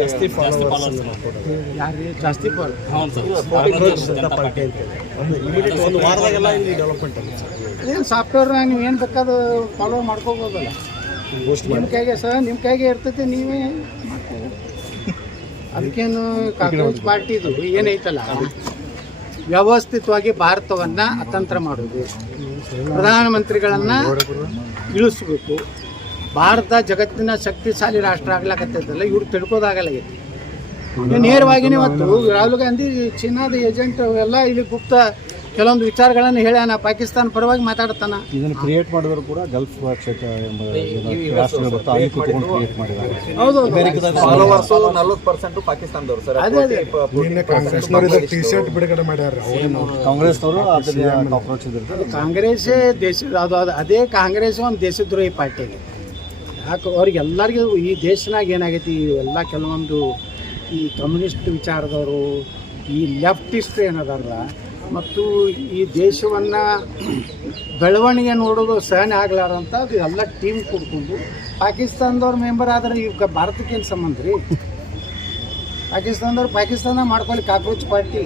ಜಾಸ್ತಿ ಫಾಲೋವರ್ಸ್ ಯಾರು ಜಾಸ್ತಿ ಫಾಲೋ ಜನತಾ ಪಾರ್ಟಿ ಅಂತೇಳಿ ಇಮಿಡಿಯೇಟ್ ಒಂದು ವಾರದಾಗೆಲ್ಲ ಇಲ್ಲಿ ಡೆವಲಪ್ಮೆಂಟ್ ಆಗಿದೆ ಸರ್. ಏನು ಸಾಫ್ಟ್ವೇರ್ನಾಗ ನೀವು ಏನು ಬೇಕಾದ ಫಾಲೋ ಮಾಡ್ಕೋಬೋದಲ್ಲ. ನಿಮ್ಮ ಕೈಗೆ ಸರ್, ನಿಮ್ಮ ಕೈಗೆ ಇರ್ತೈತಿ, ನೀವೇ ಮಾಡ್ಕೋಬೋದು. ಅದಕ್ಕೇನು ಕಾಂಗ್ರೆಸ್ ಪಾರ್ಟಿದು ಏನೈತಲ್ಲ, ವ್ಯವಸ್ಥಿತವಾಗಿ ಭಾರತವನ್ನು ಅತಂತ್ರ ಮಾಡೋದು, ಪ್ರಧಾನಮಂತ್ರಿಗಳನ್ನು ಇಳಿಸ್ಬೇಕು. ಭಾರತ ಜಗತ್ತಿನ ಶಕ್ತಿಶಾಲಿ ರಾಷ್ಟ್ರ ಆಗ್ಲಾಕತ್ತೈತಲ್ಲ, ಇವ್ರು ತಿಳ್ಕೋದಾಗಲಾಗೈತಿ. ನೇರವಾಗಿನೇ ಇವತ್ತು ರಾಹುಲ್ ಗಾಂಧಿ ಚೀನಾದ ಏಜೆಂಟ್ ಎಲ್ಲ ಇಲ್ಲಿ ಗುಪ್ತ ಕೆಲವೊಂದು ವಿಚಾರಗಳನ್ನು ಹೇಳ್ಯಾನ, ಪಾಕಿಸ್ತಾನ ಪರವಾಗಿ ಮಾತಾಡ್ತಾನ. ಇದನ್ನು ಕ್ರಿಯೇಟ್ ಮಾಡಿದ್ರು ಕೂಡ ಗಲ್ಫ್ ಕ್ಷೇತ್ರ ಎಂಬ ರಾಷ್ಟ್ರಗಳು ಬರ್ತಾ ಅಲ್ಲಿ ಕೂತ್ಕೊಂಡು ಕ್ರಿಯೇಟ್ ಮಾಡಿದ್ದಾರೆ. ಹೌದು, ಫಾಲೋವರ್ಸ್ 40% ಪಾಕಿಸ್ತಾನದವರು ಸರ್. ಅದೇ ಕಾಂಗ್ರೆಸ್ನವರು ಟಿ ಶರ್ಟ್ ಬಿಡುಗಡೆ ಮಾಡ್ಯಾರ. ಕಾಂಗ್ರೆಸ್ನವರು ಕಾಕ್ರೋಚ್ ಇದ್ದಾರೆ. ಕಾಂಗ್ರೆಸ್ಸೇ ದೇಶದ ಅದು ಅದೇ ಕಾಂಗ್ರೆಸ್ ಒಂದು ದೇಶದ್ರೋಹಿ ಪಾರ್ಟಿ ಆಗಿದೆ. ಯಾಕೆ ಅವ್ರಿಗೆಲ್ಲರಿಗೂ ಈ ದೇಶನಾಗ ಏನಾಗೈತಿ, ಎಲ್ಲ ಕೆಲವೊಂದು ಈ ಕಮ್ಯುನಿಸ್ಟ್ ವಿಚಾರದವರು, ಈ ಲೆಫ್ಟಿಸ್ಟ್ ಏನದಾರಲ್ಲ, ಮತ್ತು ಈ ದೇಶವನ್ನು ಬೆಳವಣಿಗೆ ನೋಡೋದು ಸಹನೆ ಆಗ್ಲಾರಂತ ಅದು ಎಲ್ಲ ಟೀಮ್ ಕೊಡ್ಕೊಂಡು ಪಾಕಿಸ್ತಾನದವ್ರ ಮೆಂಬರ್ ಆದರೆ ಈಗ ಭಾರತಕ್ಕೇನು ಸಂಬಂಧ ರೀ? ಪಾಕಿಸ್ತಾನದವ್ರು ಪಾಕಿಸ್ತಾನ ಮಾಡ್ಕೊಳ್ಳಿ, ಕಾಕ್ರೋಚ್ ಪಾರ್ಟಿ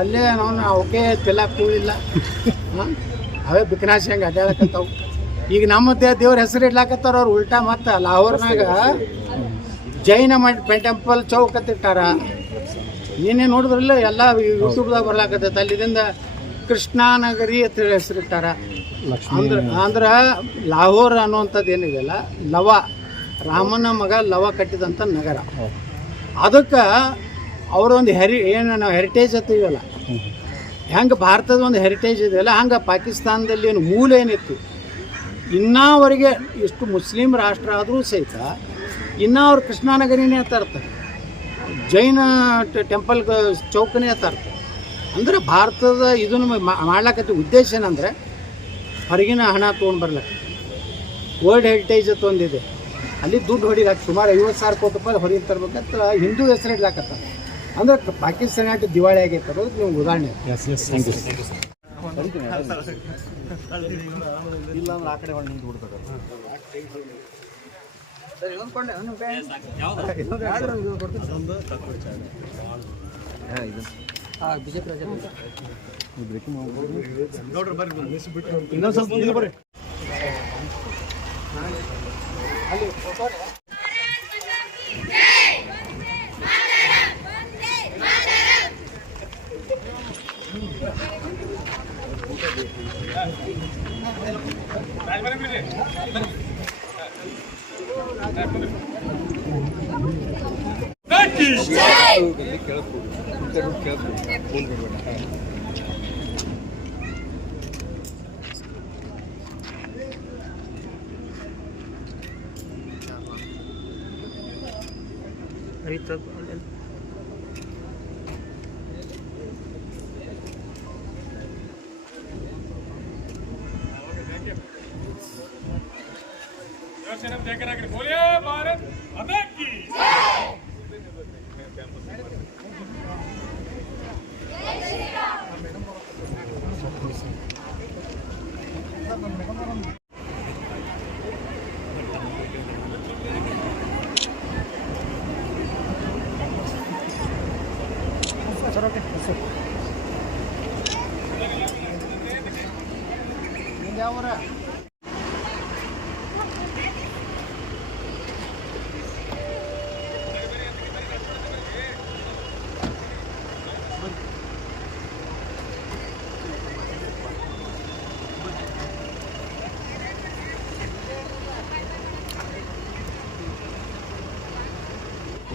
ಅಲ್ಲೇ ನಾವು ಅವಕ್ಕೆ ತಿಲ್ಲಕ್ಕೆ ಕೂಳಿಲ್ಲ, ಅವೇ ಬಿಕನಾಶಿ ಹಂಗೆ ಅಡ್ಡಾಡಕತ್ತಾವು. ಈಗ ನಮ್ಮ ದೇವ್ರ ಹೆಸರು ಇಡ್ಲಾಕತ್ತಾರ ಅವ್ರು ಉಲ್ಟಾ. ಮತ್ತು ಲಾಹೋರ್ನಾಗ ಜೈನ ಟೆಂಪಲ್ ಚೌಕ್ ಅತ್ತಿಟ್ಟಾರ. ನೀನೇ ನೋಡಿದ್ರಲ್ಲ, ಎಲ್ಲ ಯೂಟ್ಯೂಬ್ದಾಗ ಬರ್ಲಾಕತ್ತೈತೆ. ಅಲ್ಲಿದಿಂದ ಕೃಷ್ಣಾನಗರಿ ಅಂತ ಹೇಳಿ ಹೆಸರಿಟ್ಟಾರ. ಅಂದ್ರೆ ಲಾಹೋರ್ ಅನ್ನುವಂಥದ್ದು ಏನಿದೆಯಲ್ಲ, ಲವ, ರಾಮನ ಮಗ ಲವ ಕಟ್ಟಿದಂಥ ನಗರ. ಅದಕ್ಕೆ ಅವರೊಂದು ಏನು ನಾವು ಹೆರಿಟೇಜ್ ಅಂತೀವಲ್ಲ, ಹೆಂಗೆ ಭಾರತದ ಒಂದು ಹೆರಿಟೇಜ್ ಇದೆಯಲ್ಲ, ಹಂಗೆ ಪಾಕಿಸ್ತಾನದಲ್ಲಿ ಏನು ಮೂಲ ಏನಿತ್ತು, ಇನ್ನವರೆಗೆ ಇಷ್ಟು ಮುಸ್ಲಿಂ ರಾಷ್ಟ್ರ ಆದರೂ ಸಹಿತ ಇನ್ನೂ ಅವ್ರು ಕೃಷ್ಣಾನಗರಿನೇ ತರ್ತಾರೆ, ಜೈನ ಟೆಂಪಲ್ ಚೌಕನೇ ತರ್ತಾರೆ. ಅಂದರೆ ಭಾರತದ ಇದನ್ನು ಮಾಡ್ಲಿಕ್ಕೆ ಉದ್ದೇಶ ಏನಂದರೆ ಹೊರಗಿನ ಹಣ ತೊಗೊಂಡು ಬರ್ಲಿಕ್ಕೆ. ವರ್ಲ್ಡ್ ಹೆರಿಟೇಜ್ ಅಂತ ಒಂದಿದೆ, ಅಲ್ಲಿ ದುಡ್ಡು ಹೊಡಿಲಾಕ ಸುಮಾರು 50,000 ಕೋಟಿ ರೂಪಾಯಿ ಹೊರಗೆ ತರ್ಬೇಕಂತ ಹಿಂದೂ ಹೆಸರು ಇಡ್ಲಾಕತ್ತ. ಅಂದ್ರೆ ಪಾಕಿಸ್ತಾನ ಆಟ ದಿವಾಳಿ ಆಗೈತೆ ಅನ್ನೋದು ನೀವು ಉದಾಹರಣೆ. ಇಲ್ಲ ಅಂದ್ರೆ ಆ ಕಡೆ ಹೊರಗೆ ನಿಂತು ಬಿಡ್ತಾರೆ. ಇನ್ನೊಂದು ಸ್ವಲ್ಪ ಮುಂದೆ ಬರ್ರಿ. बोलिए भारत माता की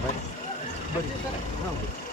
ಬನ್ನಿ.